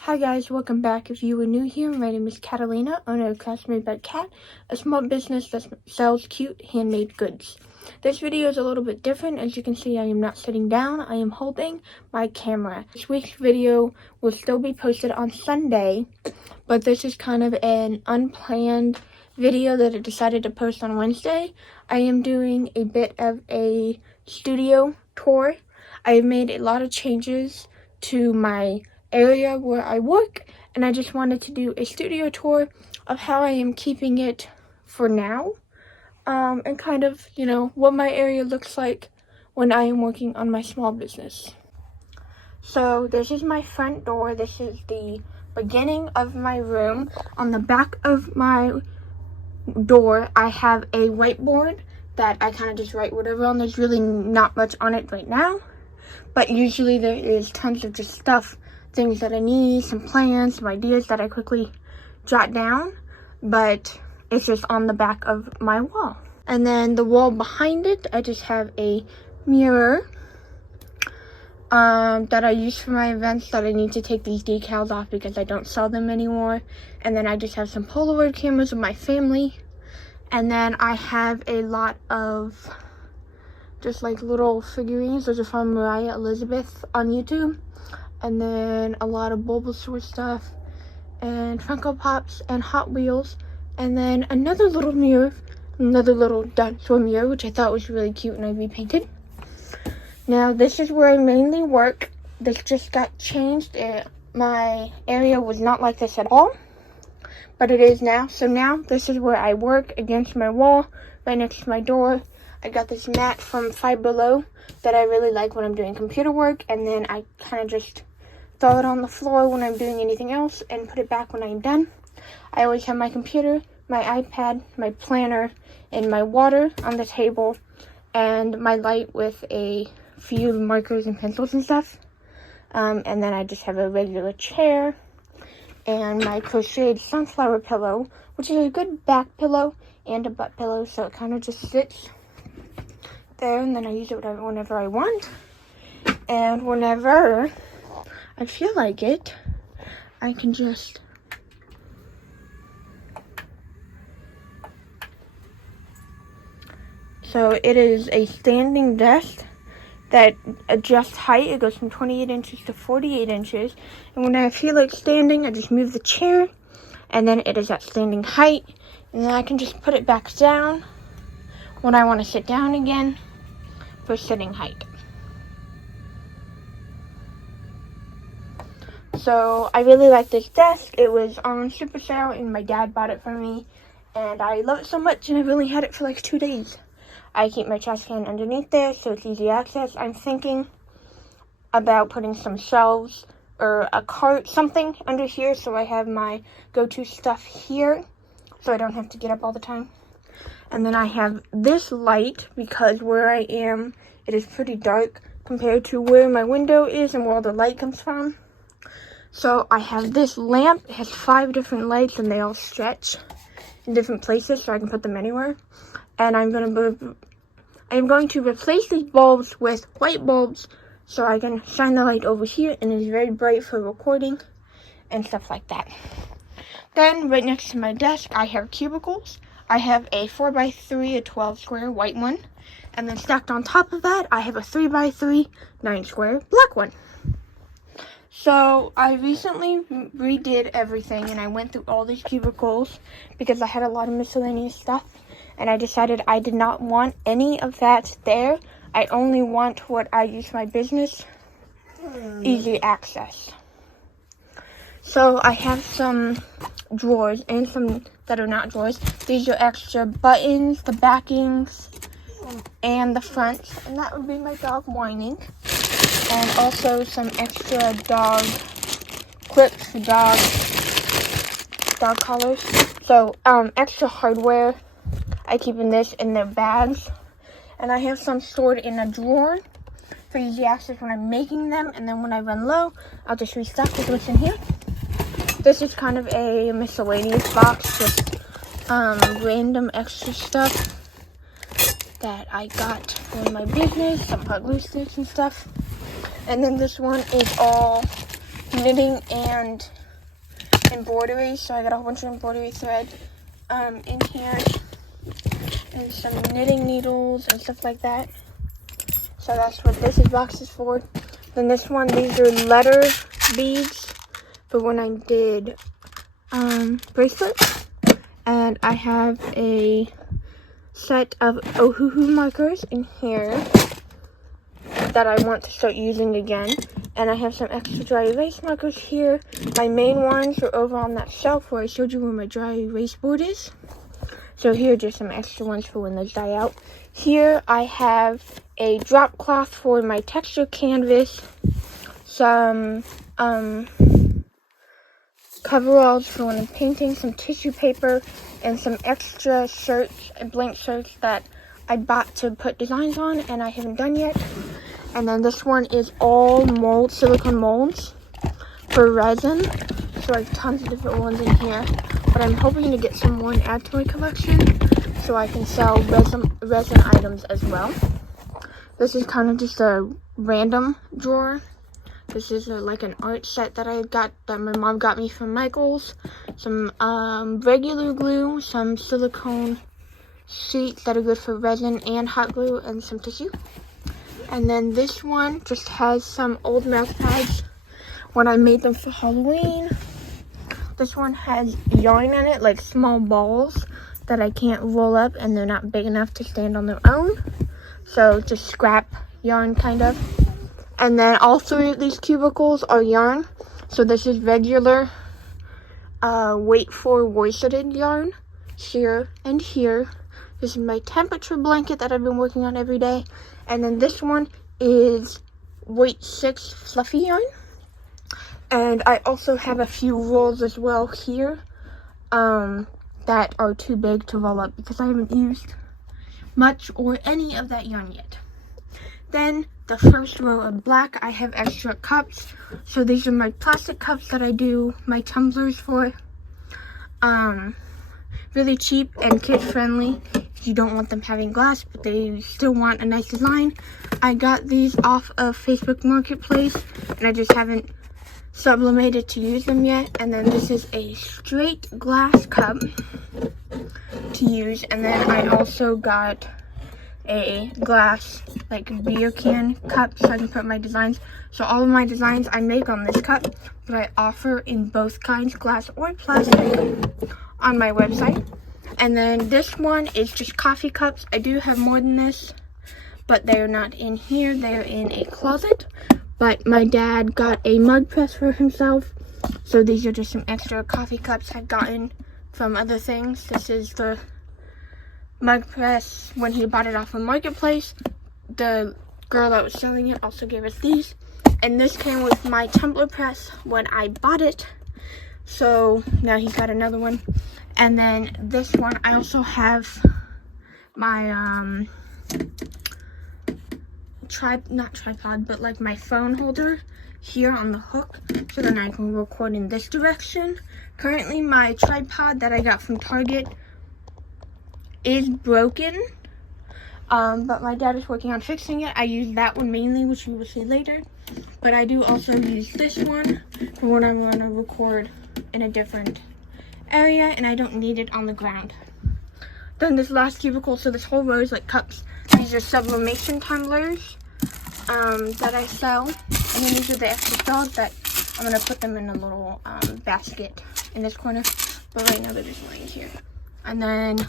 Hi guys, welcome back. If you are new here, my name is Catalina, owner of Crafts Made by Cat, a small business that sells cute handmade goods. This video is a little bit different. As you can see, I am not sitting down. I am holding my camera. This week's video will still be posted on Sunday, but this is kind of an unplanned video that I decided to post on Wednesday. I am doing a bit of a studio tour. I have made a lot of changes to my area where I work, and I just wanted to do a studio tour of how I am keeping it for now, and kind of, what my area looks like when I am working on my small business. So this is my front door. This is the beginning of my room. On the back of my door, I have a whiteboard that I kind of just write whatever on. There's really not much on it right now, but usually there is tons of just stuff, things that I need, some plans, some ideas that I quickly jot down, but it's just on the back of my wall. And then the wall behind it, I just have a mirror that I use for my events that I need to take these decals off because I don't sell them anymore. And then I just have some Polaroid cameras of my family. And then I have a lot of just like little figurines. Those are from Mariah Elizabeth on YouTube. And then a lot of Bulbasaur stuff and Funko Pops and Hot Wheels. And then another little mirror, another little dinosaur mirror, which I thought was really cute and I repainted. Now this is where I mainly work. This just got changed. My area was not like this at all, but it is now. So now this is where I work, against my wall, right next to my door. I got this mat from Five Below that I really like when I'm doing computer work, and then I kind of just throw it on the floor when I'm doing anything else and put it back when I'm done. I always have my computer, my iPad, my planner, and my water on the table, and my light with a few markers and pencils and stuff. And then I just have a regular chair and my crocheted sunflower pillow, which is a good back pillow and a butt pillow, so it kind of just sits there, and then I use it whenever I want. And whenever I feel like it, I can just so it is a standing desk that adjusts height. It goes from 28 inches to 48 inches. And when I feel like standing, I just move the chair, and then it is at standing height. And then I can just put it back down when I want to sit down again for sitting height. So I really like this desk. It was on super sale and my dad bought it for me, and I love it so much, and I've only had it for like 2 days. I keep my trash can underneath there so it's easy access. I'm thinking about putting some shelves or a cart, something under here, so I have my go-to stuff here so I don't have to get up all the time. And then I have this light because where I am, it is pretty dark compared to where my window is and where all the light comes from. So I have this lamp. It has 5 different lights and they all stretch in different places so I can put them anywhere. And I'm going to replace these bulbs with white bulbs so I can shine the light over here, and it's very bright for recording and stuff like that. Then right next to my desk I have cubicles. I have a 4x3, a 12 square white one, and then stacked on top of that I have a 3x3 9 square black one. So I recently redid everything, and I went through all these cubicles because I had a lot of miscellaneous stuff, and I decided I did not want any of that there. I only want what I use for my business, easy access. So I have some drawers and some that are not drawers. These are extra buttons, the backings, and the fronts, and that would be my dog whining. And also some extra dog clips for dog collars. So extra hardware I keep in their bags. And I have some stored in a drawer for easy access when I'm making them, and then when I run low, I'll just restock with what's in here. This is kind of a miscellaneous box, just random extra stuff. that I got for my business, some hot glue sticks and stuff. And then this one is all knitting and embroidery. So I got a whole bunch of embroidery thread in here, and some knitting needles and stuff like that. So that's what this box is for. Then this one, these are letter beads for when I did bracelets. And I have a set of Ohuhu markers in here that I want to start using again. And I have some extra dry erase markers here. My main ones are over on that shelf where I showed you where my dry erase board is. So here are just some extra ones for when those die out. Here I have a drop cloth for my texture canvas, some coveralls for when I'm painting, some tissue paper, and some extra shirts, blank shirts that I bought to put designs on and I haven't done yet. And then this one is all mold, silicone molds for resin. So I have tons of different ones in here. But I'm hoping to get some more and add to my collection so I can sell resin items as well. This is kind of just a random drawer. This is like an art set that I got, that my mom got me from Michael's. Some regular glue, some silicone sheets that are good for resin and hot glue, and some tissue. And then this one just has some old mouth pads when I made them for Halloween. This one has yarn in it, like small balls that I can't roll up and they're not big enough to stand on their own. So just scrap yarn kind of. And then all three of these cubicles are yarn. So this is regular weight for worsted yarn here and here. This is my temperature blanket that I've been working on every day. And then this one is weight 6 fluffy yarn. And I also have a few rolls as well here that are too big to roll up because I haven't used much or any of that yarn yet. Then the first row of black, I have extra cups. So these are my plastic cups that I do my tumblers for. Really cheap and kid friendly if you don't want them having glass, but they still want a nice design. I got these off of Facebook Marketplace and I just haven't sublimated to use them yet. And then this is a straight glass cup to use. And then I also got a glass like beer can cup so I can put my designs. So all of my designs I make on this cup, but I offer in both kinds, glass or plastic, on my website. And then this one is just coffee cups. I do have more than this, but they're not in here. They're in a closet. But my dad got a mug press for himself. So these are just some extra coffee cups I've gotten from other things. This is the mug press when he bought it off of Marketplace. The girl that was selling it also gave us these. And this came with my tumbler press when I bought it. So now he's got another one. And then this one, I also have my not tripod, but like my phone holder here on the hook, so then I can record in this direction. Currently my tripod that I got from Target is broken, but my dad is working on fixing it. I use that one mainly, which you will see later, but I do also use this one for when I want to record in a different area and I don't need it on the ground. Then this last cubicle, so this whole row is like cups. These are sublimation tumblers that I sell, and then these are the extra straws that I'm gonna put them in a little basket in this corner, but right now they're just laying here. And then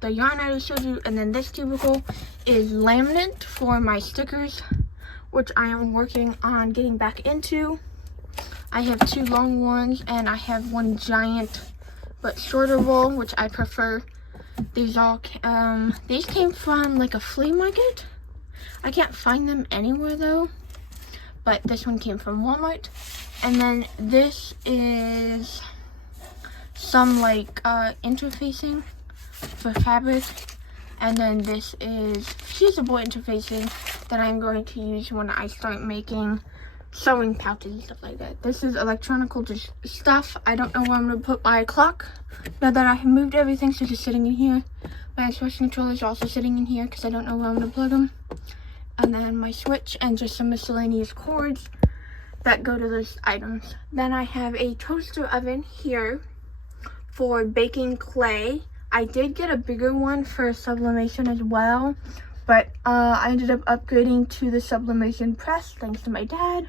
the yarn I just showed you, and then this cubicle is laminate for my stickers, which I am working on getting back into. I have 2 long ones and I have 1 giant but shorter roll, which I prefer. These came from like a flea market. I can't find them anywhere though, but this one came from Walmart. And then this is some like interfacing for fabric, and then this is fusible interfacing that I'm going to use when I start making sewing pouches and stuff like that. This is electronical just stuff. I don't know where I'm going to put my clock now that I have moved everything, so it's just sitting in here. My Xbox controller is also sitting in here because I don't know where I'm going to plug them. And then my switch and just some miscellaneous cords that go to those items. Then I have a toaster oven here for baking clay. I did get a bigger one for sublimation as well, but I ended up upgrading to the sublimation press thanks to my dad.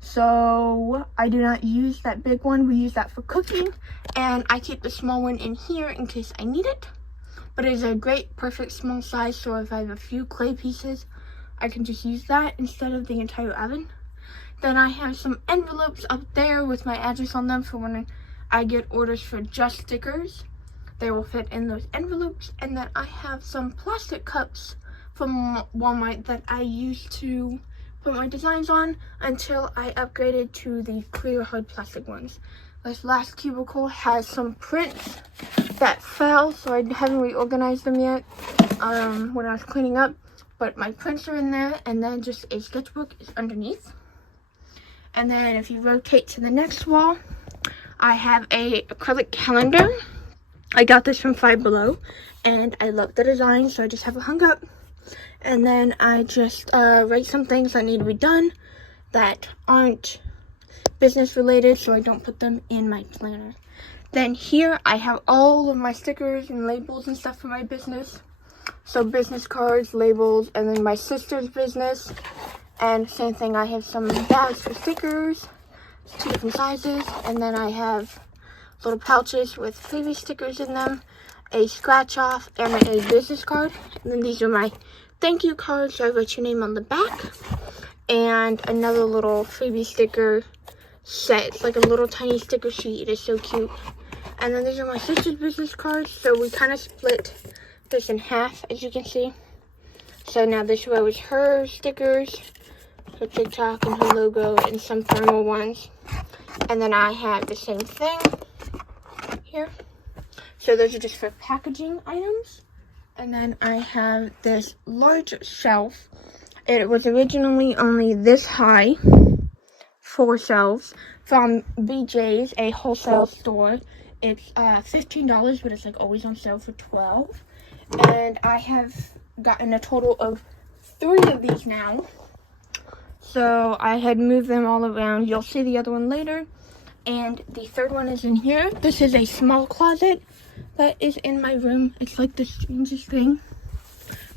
So I do not use that big one. We use that for cooking, and I keep the small one in here in case I need it. But it is a great, perfect small size, so if I have a few clay pieces, I can just use that instead of the entire oven. Then I have some envelopes up there with my address on them for when I get orders for just stickers. They will fit in those envelopes. And then I have some plastic cups from Walmart that I used to put my designs on until I upgraded to the clear hard plastic ones. This last cubicle has some prints that fell, so I haven't reorganized them yet when I was cleaning up. But my prints are in there, and then just a sketchbook is underneath. And then if you rotate to the next wall, I have a acrylic calendar. I got this from Five Below, and I love the design, so I just have it hung up. And then I just write some things that need to be done that aren't business related, so I don't put them in my planner. Then here I have all of my stickers and labels and stuff for my business. So business cards, labels, and then my sister's business. And same thing, I have some bags for stickers, 2 different sizes. And then I have little pouches with freebie stickers in them, a scratch off, and a business card. And then these are my thank you cards, so I write your name on the back. And another little freebie sticker set. It's like a little tiny sticker sheet. It is so cute. And then these are my sister's business cards. So we kind of split this in half, as you can see. So now this row is her stickers, her TikTok and her logo, and some thermal ones. And then I have the same thing here. So those are just for packaging items. And then I have this large shelf. It was originally only this high, 4 shelves, from BJ's, a wholesale store. It's $15, but it's like always on sale for $12. And I have gotten a total of 3 of these now. So I had moved them all around. You'll see the other one later. And the third one is in here. This is a small closet that is in my room. It's like the strangest thing,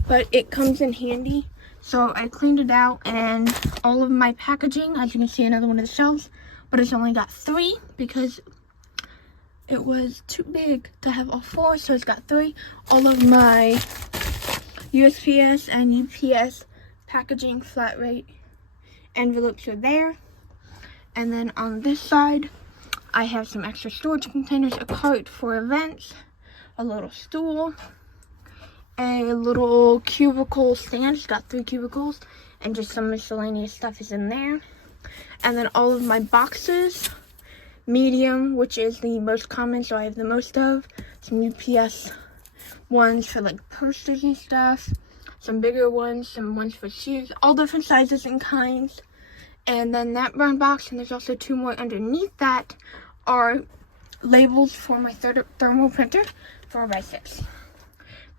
but it comes in handy. So I cleaned it out, and all of my packaging, as you can see, another one of the shelves, but it's only got 3 because it was too big to have all 4, so it's got 3. All of my USPS and UPS packaging flat rate envelopes are there. And then on this side, I have some extra storage containers, a cart for events, a little stool, a little cubicle stand. It's got 3 cubicles, and just some miscellaneous stuff is in there. And then all of my boxes, medium, which is the most common, so I have the most of. Some UPS ones for like posters and stuff, some bigger ones, some ones for shoes, all different sizes and kinds. And then that brown box, and there's also 2 more underneath that, are labels for my thermal printer, 4x6.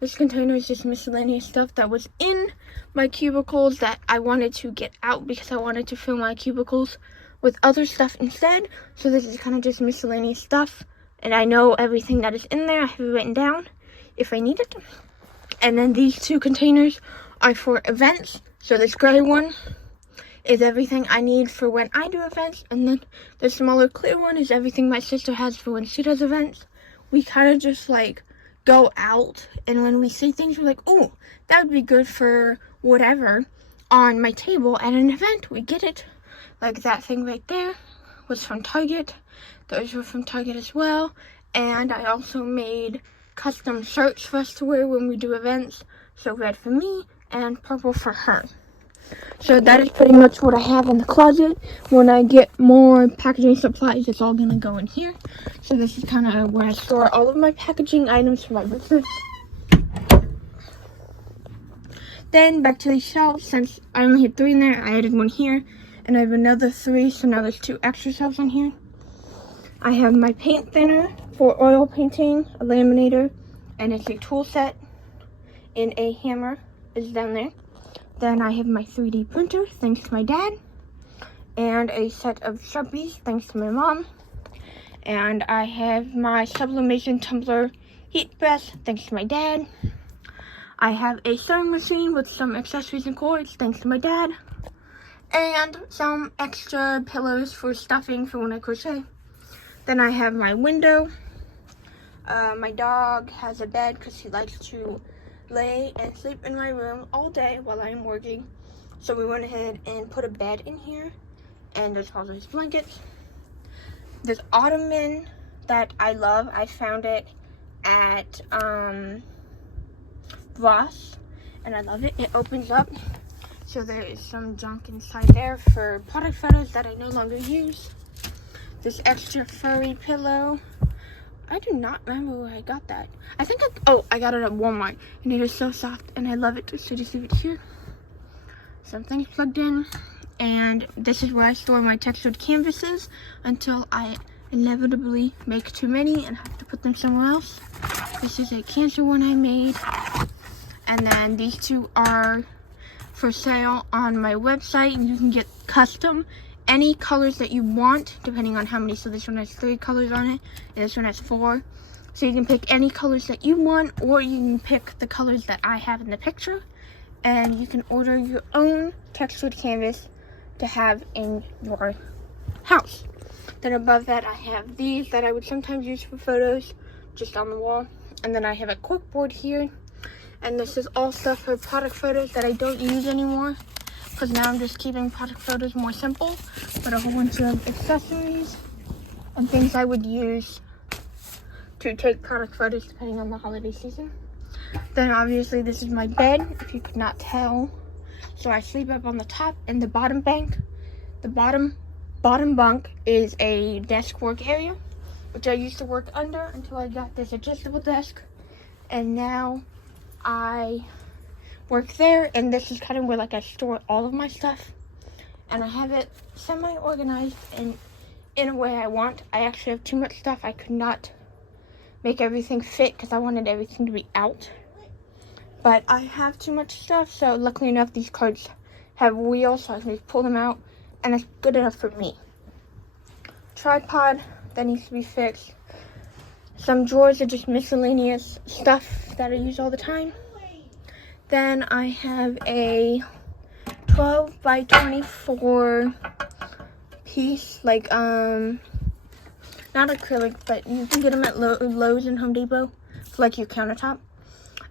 This container is just miscellaneous stuff that was in my cubicles that I wanted to get out because I wanted to fill my cubicles with other stuff instead. So this is kind of just miscellaneous stuff, and I know everything that is in there. I have it written down if I need it. And then these 2 containers are for events. So this gray one is everything I need for when I do events, and then the smaller clear one is everything my sister has for when she does events. We kind of just like go out, and when we see things, we're like, oh, that would be good for whatever on my table at an event. We get it. Like that thing right there was from Target. Those were from Target as well. And I also made custom shirts for us to wear when we do events. So red for me and purple for her. So that is pretty much what I have in the closet. When I get more packaging supplies, it's all gonna go in here. So this is kind of where I store all of my packaging items for my business. Then back to these shelves. Since I only had 3 in there, I added one here. And I have another 3, so now there's 2 extra shelves in here. I have my paint thinner for oil painting, a laminator, and it's a tool set, and a hammer is down there. Then I have my 3D printer, thanks to my dad, and a set of Sharpies, thanks to my mom. And I have my sublimation tumbler heat press, thanks to my dad. I have a sewing machine with some accessories and cords, thanks to my dad. And some extra pillows for stuffing for when I crochet. Then I have my window. My dog has a bed because he likes to lay and sleep in my room all day while I'm working. So we went ahead and put a bed in here. And there's all those blankets. This ottoman that I love, I found it at Ross, and I love it. It opens up, so there is some junk inside there for product photos that I no longer use. This extra furry pillow, I do not remember where I got that. I think I got it at Walmart, and it is so soft, and I love it. So you see it here. Some things plugged in. And this is where I store my textured canvases until I inevitably make too many and have to put them somewhere else. This is a cancer one I made. And then these 2 are for sale on my website. And you can get custom any colors that you want, depending on how many. So this one has 3 colors on it, and this one has 4. So you can pick any colors that you want, or you can pick the colors that I have in the picture. And you can order your own textured canvas to have in your house. Then above that I have these that I would sometimes use for photos, just on the wall. And then I have a cork board here, and this is all stuff for product photos that I don't use anymore, because now I'm just keeping product photos more simple, but a whole bunch of accessories and things I would use to take product photos depending on the holiday season. Then obviously this is my bed, if you could not tell. So I sleep up on the top and the bottom bank. The bottom bunk is a desk work area, which I used to work under until I got this adjustable desk. And now I work there, and this is kind of where like I store all of my stuff. And I have it semi-organized and in a way I want. I actually have too much stuff. I could not make everything fit because I wanted everything to be out. But I have too much stuff, so luckily enough, these cards have wheels, so I can just pull them out, and it's good enough for me. Tripod, that needs to be fixed. Some drawers are just miscellaneous stuff that I use all the time. Then I have a 12 by 24 piece, like, not acrylic, but you can get them at Lowe's and Home Depot for, like, your countertop.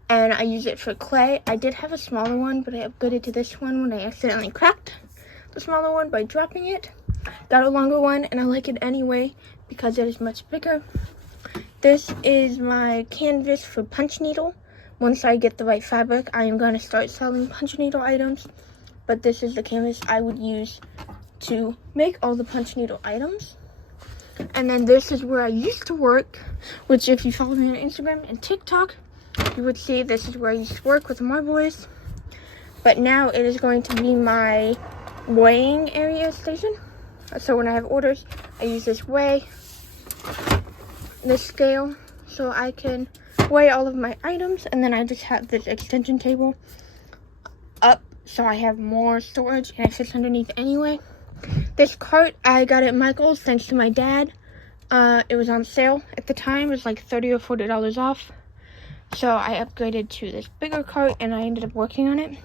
And I use it for clay. I did have a smaller one, but I upgraded to this one when I accidentally cracked the smaller one by dropping it. Got a longer one, and I like it anyway because it is much bigger. This is my canvas for punch needle. Once I get the right fabric, I am going to start selling punch needle items. But this is the canvas I would use to make all the punch needle items. And then this is where I used to work, which if you follow me on Instagram and TikTok, you would see this is where I used to work with my boys. But now it is going to be my weighing area station. So when I have orders, I use this scale, so I can weigh all of my items. And then I just have this extension table up, so I have more storage, and it fits underneath anyway. This cart I got at Michael's thanks to my dad. It was on sale at the time. It was like $30 or $40 off. So I upgraded to this bigger cart, and I ended up working on it.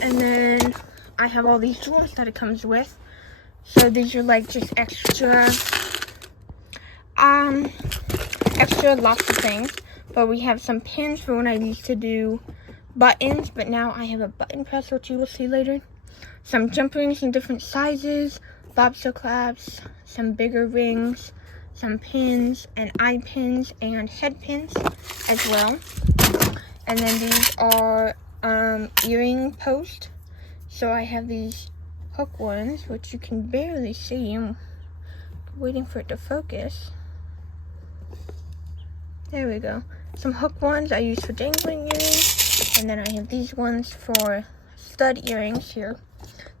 And then I have all these drawers that it comes with. So these are like just extra lots of things. But we have some pins for when I used to do buttons, but now I have a button press, which you will see later. Some jump rings in different sizes, lobster clasps, some bigger rings, some pins and eye pins and head pins as well. And then these are earring posts. So I have these hook ones, which you can barely see. I'm waiting for it to focus. There we go. Some hook ones I use for dangling earrings. And then I have these ones for stud earrings here.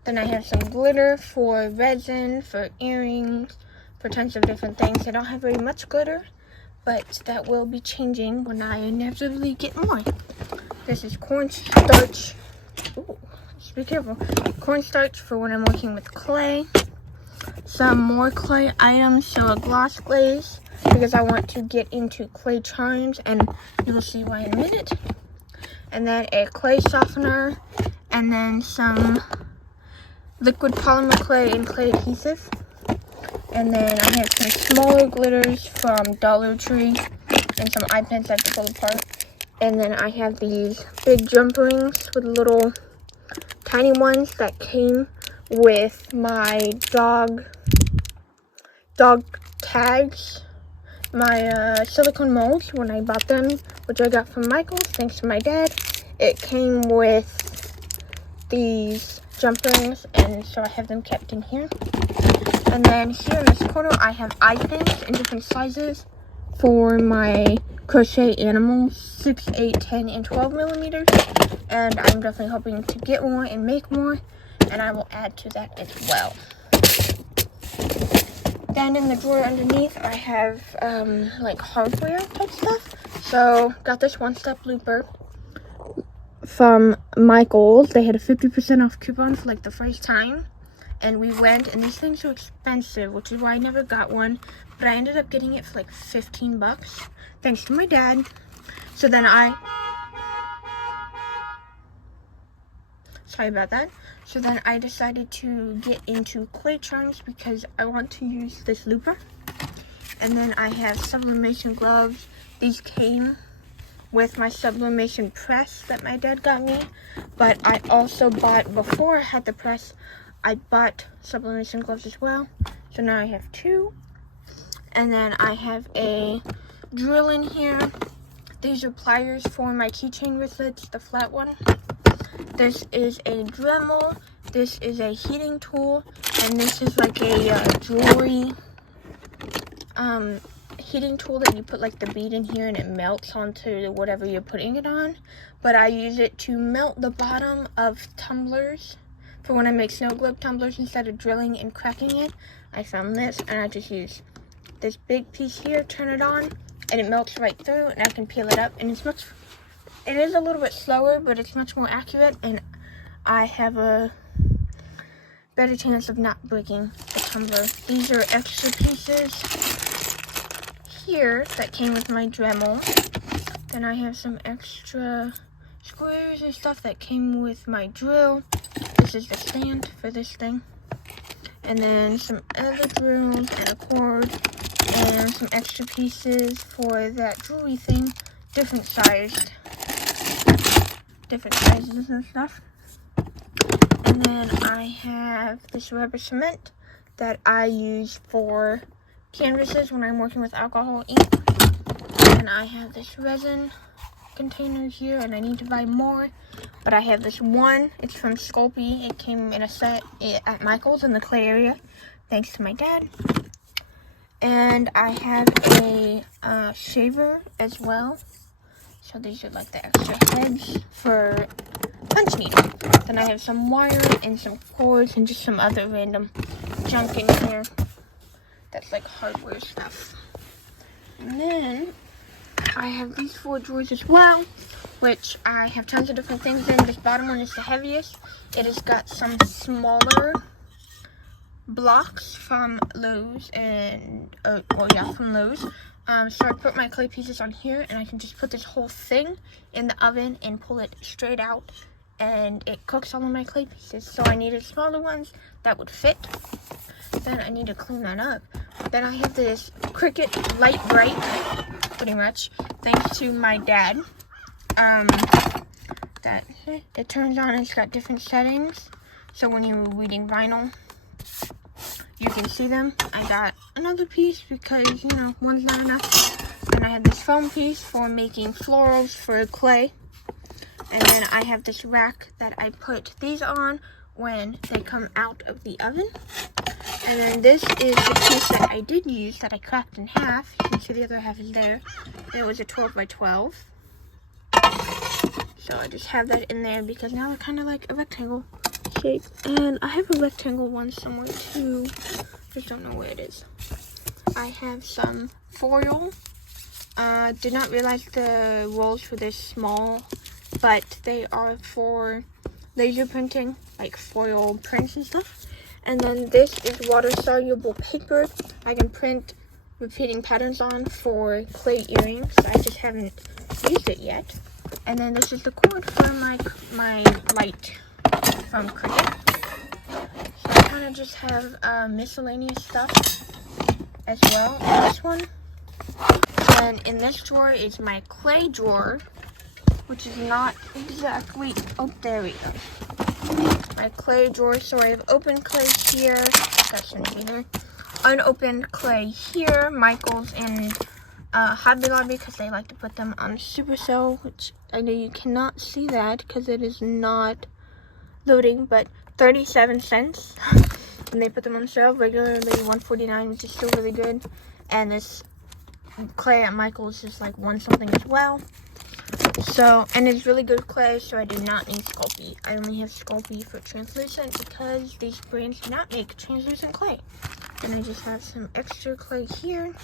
Then I have some glitter for resin, for earrings, for tons of different things. I don't have very much glitter, but that will be changing when I inevitably get more. This is cornstarch. Ooh, just be careful. Cornstarch for when I'm working with clay. Some more clay items, so a gloss glaze, because I want to get into clay charms, and you will see why in a minute. And then a clay softener, and then some liquid polymer clay and clay adhesive. And then I have some smaller glitters from Dollar Tree and some eye pens I have to pull apart. And then I have these big jump rings with little tiny ones that came with my dog tags, my silicone molds when I bought them, which I got from Michael's, thanks to my dad. It came with these jump rings, and so I have them kept in here. And then here in this corner, I have eye pins in different sizes for my crochet animals, 6, 8, 10, and 12 millimeters. And I'm definitely hoping to get more and make more, and I will add to that as well. Then in the drawer underneath, I have like hardware type stuff. So got this one-step looper from Michael's. They had a 50% off coupon for like the first time. And we went, and these things are expensive, which is why I never got one. But I ended up getting it for like 15 bucks, thanks to my dad. So then sorry about that. So then I decided to get into clay charms because I want to use this looper. And then I have sublimation gloves. These came with my sublimation press that my dad got me. But I also bought, before I had the press, I bought sublimation gloves as well. So now I have 2. And then I have a drill in here. These are pliers for my keychain wristlets, the flat one. This is a Dremel. This is a heating tool. And this is like a jewelry heating tool that you put like the bead in here and it melts onto whatever you're putting it on. But I use it to melt the bottom of tumblers for when I make snow globe tumblers instead of drilling and cracking it. I found this, and I just use this big piece here, turn it on, and it melts right through, and I can peel it up. And it is a little bit slower, but it's much more accurate, and I have a better chance of not breaking the tumbler. These are extra pieces here that came with my Dremel. Then I have some extra screws and stuff that came with my drill. This is the stand for this thing. And then some other drills and a cord and some extra pieces for that jewelry thing. Different sizes and stuff. And then I have this rubber cement that I use for canvases when I'm working with alcohol ink. And I have this resin container here, and I need to buy more, but I have this one. It's from Sculpey. It came in a set at Michael's in the clay area, thanks to my dad. And I have a shaver as well. So these are like the extra heads for punch needle. Then I have some wire and some cords and just some other random junk in here that's like hardware stuff. And then I have these 4 drawers as well, which I have tons of different things in. This bottom one is the heaviest. It has got some smaller blocks from Lowe's and, from Lowe's. So I put my clay pieces on here, and I can just put this whole thing in the oven and pull it straight out, and it cooks all of my clay pieces. So I needed smaller ones that would fit. Then I need to clean that up. Then I have this Cricut Light Bright, pretty much, thanks to my dad. That it turns on, it's got different settings. So when you're reading vinyl, you can see them. I got another piece because, you know, one's not enough. And I have this foam piece for making florals for clay. And then I have this rack that I put these on when they come out of the oven. And then this is the piece that I did use that I cracked in half. You can see the other half is there. It was a 12 by 12. So I just have that in there because now they're kind of like a rectangle shape. And I have a rectangle one somewhere too. Just don't know where it is. I have some foil. Did not realize the rolls were this small, but they are for laser printing, like foil prints and stuff. And then this is water-soluble paper I can print repeating patterns on for clay earrings. I just haven't used it yet. And then this is the cord for my light from Cricut. So I kind of just have miscellaneous stuff as well in this one. And in this drawer is my clay drawer, which is not exactly, oh, there we go. My clay drawer, so I have open clay here, that shouldn't be here, unopened clay here, Michael's and Hobby Lobby, because they like to put them on Supercell, which I know you cannot see that because it is not loading, but 37 cents, and they put them on sale, regularly $1.49, which is still really good, and this clay at Michael's is like $1 something as well. So, and it's really good clay, so I do not need Sculpey. I only have Sculpey for translucent because these brands do not make translucent clay. And I just have some extra clay here.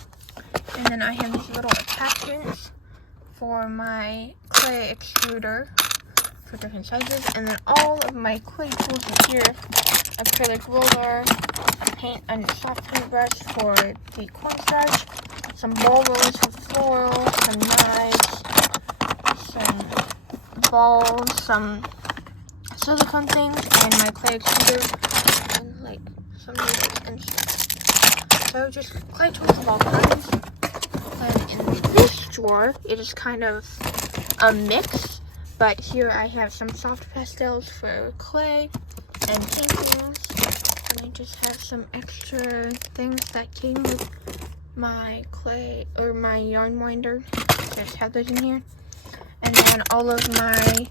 And then I have these little attachments for my clay extruder for different sizes. And then all of my clay tools are here. Acrylic roller, a soft paintbrush for the cornstarch, some ball rollers for floral, some knives, some balls, some silicone things, and my clay extruder, and like some needles and stuff. So just clay tools of all kinds. And in this drawer, it is kind of a mix, but here I have some soft pastels for clay and paintings, and I just have some extra things that came with my clay, or my yarn winder. Just have those in here. And then all of my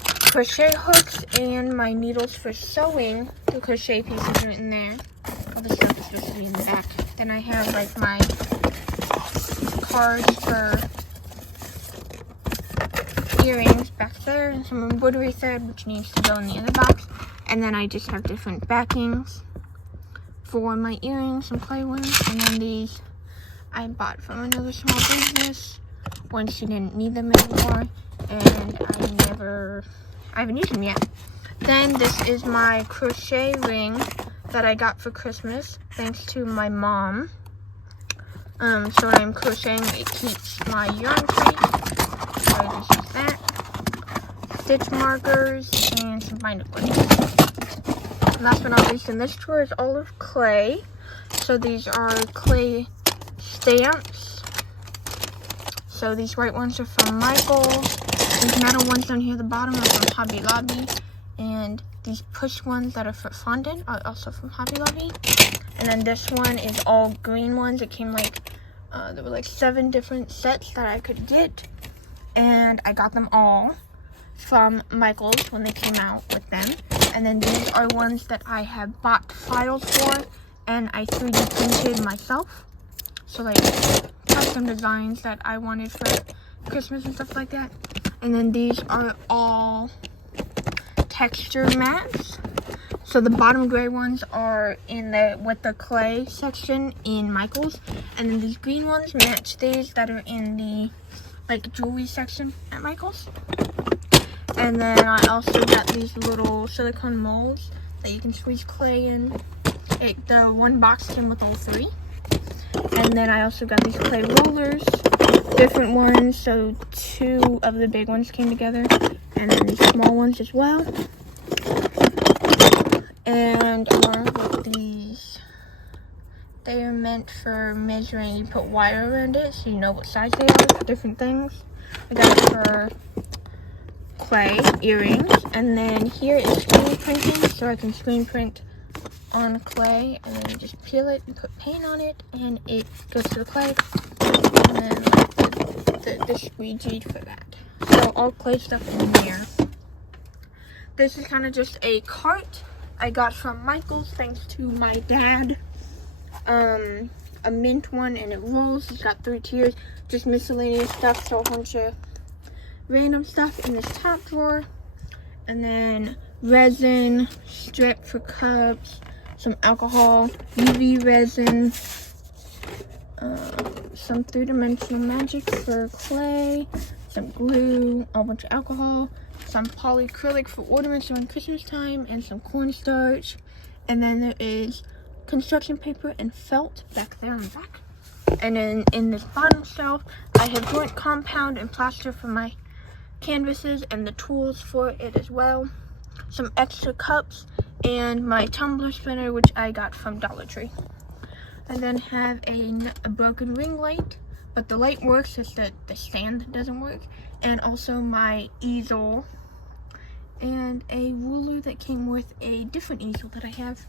crochet hooks and my needles for sewing. The crochet pieces are in there. All the stuff is supposed to be in the back. Then I have like my cards for earrings back there, and some embroidery thread which needs to go in the other box. And then I just have different backings for my earrings, some clay ones, and then these I bought from another small business when she didn't need them anymore, and I haven't used them yet. Then this is my crochet ring that I got for Christmas, thanks to my mom. So when I'm crocheting, it keeps my yarn tight, so I just use that. Stitch markers, and some binder clips. Last but not least, in this drawer is all of clay. So these are clay stamps. So these white ones are from Michael's. These metal ones down here at the bottom are from Hobby Lobby. And these push ones that are for fondant are also from Hobby Lobby. And then this one is all green ones. It came like, there were like 7 different sets that I could get. And I got them all from Michael's when they came out with them. And then these are ones that I have bought files for and I 3D printed myself. So like custom designs that I wanted for Christmas and stuff like that. And then these are all texture mats. So the bottom gray ones are in with the clay section in Michael's. And then these green ones match these that are in the like jewelry section at Michael's. And then I also got these little silicone molds that you can squeeze clay in. The one box came with all 3. And then I also got these clay rollers, different ones. So 2 of the big ones came together, and then these small ones as well. And with these, they are meant for measuring. You put wire around it so you know what size they are, different things. I got it for clay earrings, and then here is screen printing, so I can screen print on clay, and then you just peel it and put paint on it, and it goes to the clay, and then the squeegee for that. So all clay stuff in here. This is kind of just a cart I got from Michael's thanks to my dad. A mint one, and it rolls. It's got 3 tiers, just miscellaneous stuff, so a bunch of random stuff in this top drawer. And then resin, strip for cups, some alcohol, UV resin, some three-dimensional magic for clay, some glue, a bunch of alcohol, some polyacrylic for ornaments around Christmas time, and some cornstarch. And then there is construction paper and felt back there on the back. And then in this bottom shelf, I have joint compound and plaster for my canvases and the tools for it as well. Some extra cups and my tumbler spinner, which I got from Dollar Tree. I then have a broken ring light, but the light works, just the stand doesn't work. And also my easel and a ruler that came with a different easel that I have.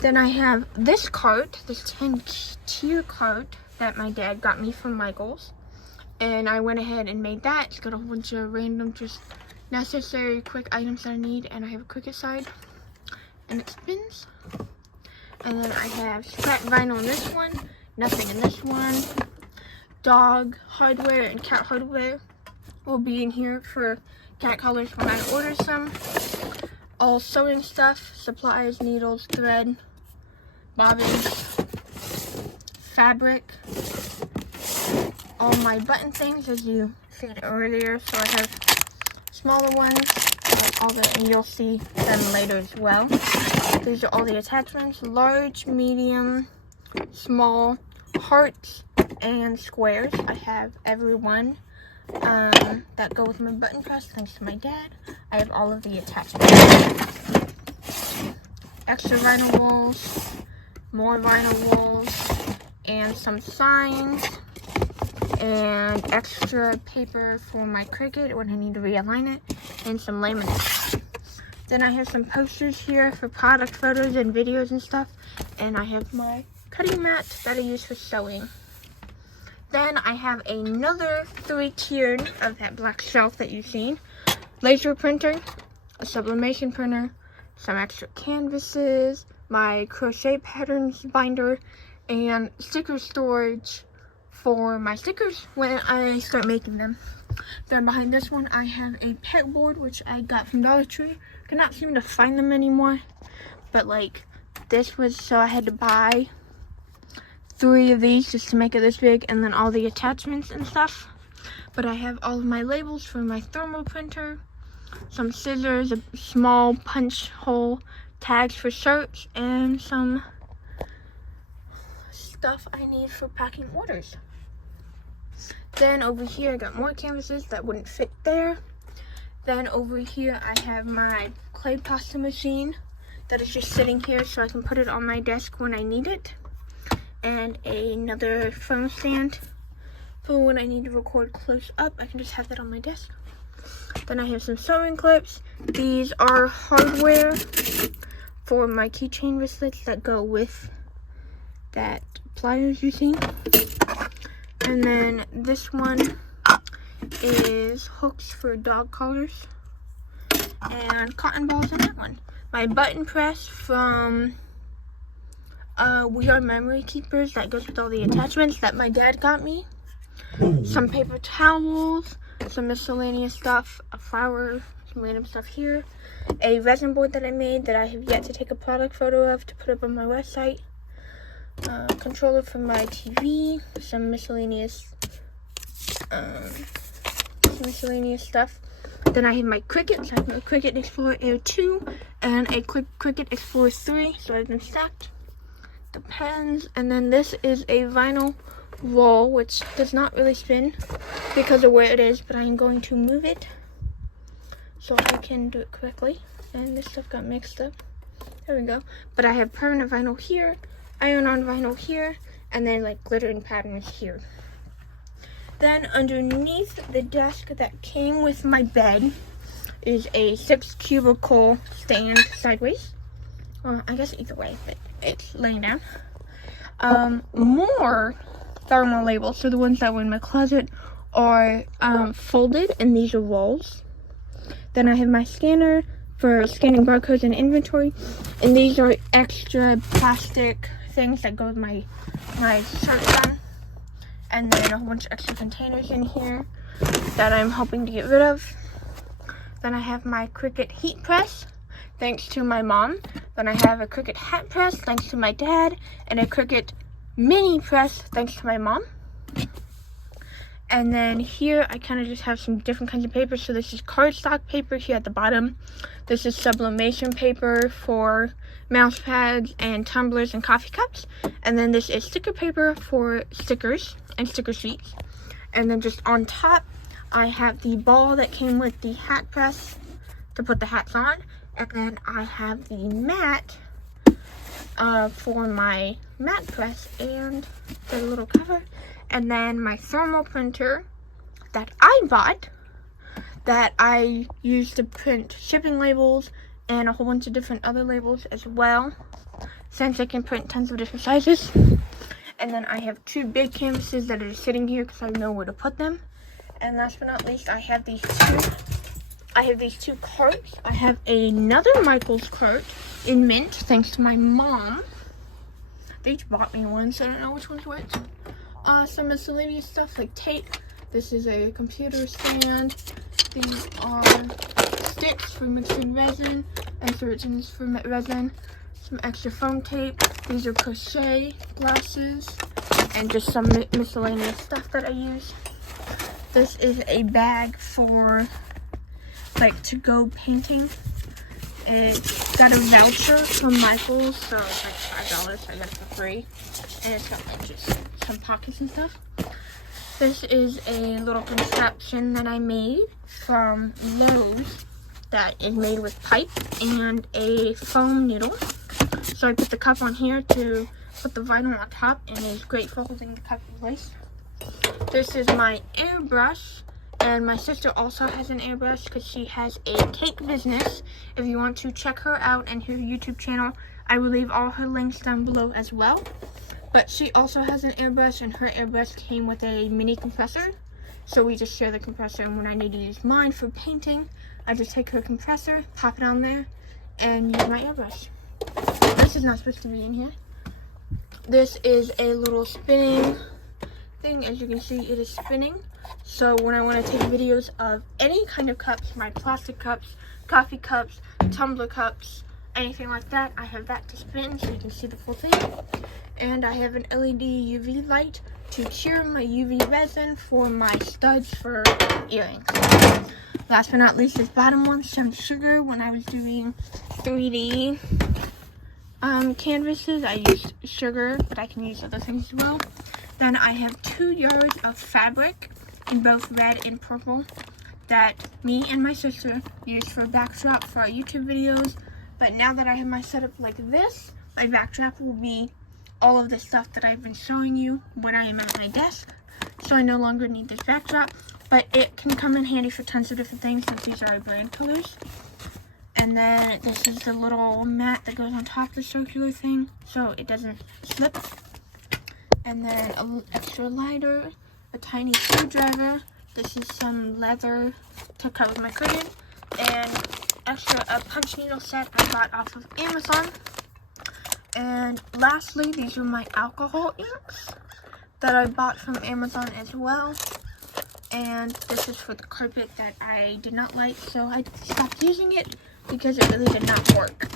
Then I have this cart, this 10-tier cart that my dad got me from Michael's. And I went ahead and made that. It's got a whole bunch of random, just necessary, quick items that I need. And I have a Cricut side, and it spins. And then I have scrap vinyl in this one, nothing in this one. Dog hardware and cat hardware will be in here for cat collars when I order some. All sewing stuff, supplies, needles, thread, bobbins, fabric, all my button things, as you seen earlier. So I have smaller ones, and you'll see them later as well. These are all the attachments: large, medium, small, hearts, and squares. I have every one that go with my button press, thanks to my dad. I have all of the attachments. Extra vinyl walls, more vinyl walls, and some signs, and extra paper for my Cricut when I need to realign it, and some laminate. Then I have some posters here for product photos and videos and stuff, and I have my cutting mat that I use for sewing. Then I have another 3-tiered of that black shelf that you've seen. Laser printer, a sublimation printer, some extra canvases, my crochet patterns binder, and sticker storage for my stickers when I start making them. Then behind this one I have a pet board, which I got from Dollar Tree. Cannot seem to find them anymore, but like this was, so I had to buy 3 of these just to make it this big, and then all the attachments and stuff. But I have all of my labels for my thermal printer, some scissors, a small punch hole, tags for shirts, and some stuff I need for packing orders. Then over here I got more canvases that wouldn't fit there. Then over here I have my clay pasta machine that is just sitting here so I can put it on my desk when I need it. And another phone stand for when I need to record close up. I can just have that on my desk. Then I have some sewing clips. These are hardware for my keychain wristlets that go with that pliers you see. And then this one is hooks for dog collars and cotton balls in that one. My button press from We Are Memory Keepers that goes with all the attachments that my dad got me. Some paper towels, some miscellaneous stuff, a flower, some random stuff here. A resin board that I made that I have yet to take a product photo of to put up on my website. Controller for my TV, some miscellaneous stuff. Then I have my Cricut. I have my Cricut Explorer Air 2 and a Cricut Explorer 3, so I've been stacked. The pens, and then this is a vinyl roll, which does not really spin because of where it is, but I am going to move it so I can do it correctly. And this stuff got mixed up. There we go. But I have permanent vinyl here, iron-on vinyl here, and then like glittering patterns here. Then underneath the desk that came with my bed is a 6-cubicle stand sideways. Well, I guess either way, but it's laying down. More thermal labels, so the ones that were in my closet are folded, and these are rolls. Then I have my scanner for scanning barcodes and inventory, and these are extra plastic things that go with my shirt gun. And then a whole bunch of extra containers in here that I'm hoping to get rid of. Then I have my Cricut heat press, thanks to my mom. Then I have a Cricut hat press, thanks to my dad, and a Cricut mini press, thanks to my mom. And then here I kind of just have some different kinds of paper. So this is cardstock paper here at the bottom. This is sublimation paper for mouse pads and tumblers and coffee cups. And then this is sticker paper for stickers and sticker sheets. And then just on top, I have the ball that came with the hat press to put the hats on. And then I have the mat for my mat press and the little cover. And then my thermal printer that I bought, that I use to print shipping labels and a whole bunch of different other labels as well, since I can print tons of different sizes. And then I have two big canvases that are just sitting here because I know where to put them. And last but not least, I have these two carts. I have another Michaels cart in mint, thanks to my mom. They each bought me one, so I don't know which one's which. Some miscellaneous stuff like tape. This is a computer stand. These are sticks for mixing resin and surgeons for resin. Some extra foam tape. These are crochet glasses and just some miscellaneous stuff that I use. This is a bag for like to go painting. It's got a voucher from Michaels, so it's like $5. I got it for free. And it's got like just some pockets and stuff. This is a little contraption that I made from Lowe's that is made with pipe and a foam needle. So I put the cup on here to put the vinyl on top, and it's great for holding the cup in place. This is my airbrush, and my sister also has an airbrush because she has a cake business. If you want to check her out and her YouTube channel, I will leave all her links down below as well. But she also has an airbrush, and her airbrush came with a mini compressor. So we just share the compressor, and when I need to use mine for painting, I just take her compressor, pop it on there, and use my airbrush. This is not supposed to be in here. This is a little spinning thing. As you can see, it is spinning. So when I want to take videos of any kind of cups, my plastic cups, coffee cups, tumbler cups, anything like that, I have that to spin so you can see the full thing. And I have an LED UV light to cure my UV resin for my studs for earrings. Last but not least, this bottom one, some sugar. When I was doing 3D canvases, I used sugar, but I can use other things as well. Then I have 2 yards of fabric in both red and purple that me and my sister used for a backdrop for our YouTube videos. But now that I have my setup like this, my backdrop will be all of the stuff that I've been showing you when I am at my desk. So I no longer need this backdrop, but it can come in handy for tons of different things since these are our brand colors. And then this is the little mat that goes on top of the circular thing so it doesn't slip. And then an extra lighter, a tiny screwdriver. This is some leather to cover my curtain, and a punch needle set I bought off of Amazon. And lastly, these are my alcohol inks that I bought from Amazon as well. And this is for the carpet that I did not like, so I stopped using it because it really did not work.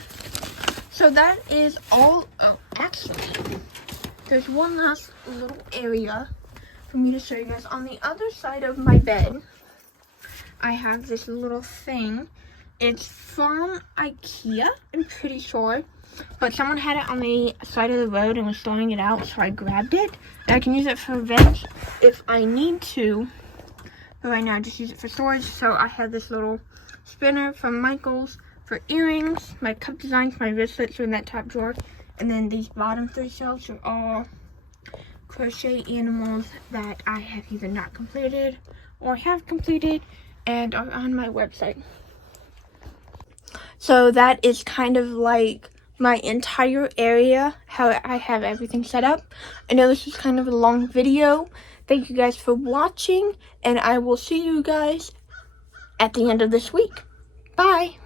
So that is all. Oh, actually, there's one last little area for me to show you guys. On the other side of my bed, I have this little thing. It's from IKEA, I'm pretty sure. But someone had it on the side of the road and was throwing it out, so I grabbed it. And I can use it for events if I need to. But right now I just use it for storage. So I have this little spinner from Michaels for earrings. My cup designs, my wristlets are in that top drawer. And then these bottom 3 shelves are all crochet animals that I have either not completed or have completed and are on my website. So that is kind of like my entire area, how I have everything set up. I know this was kind of a long video. Thank you guys for watching, and I will see you guys at the end of this week. Bye!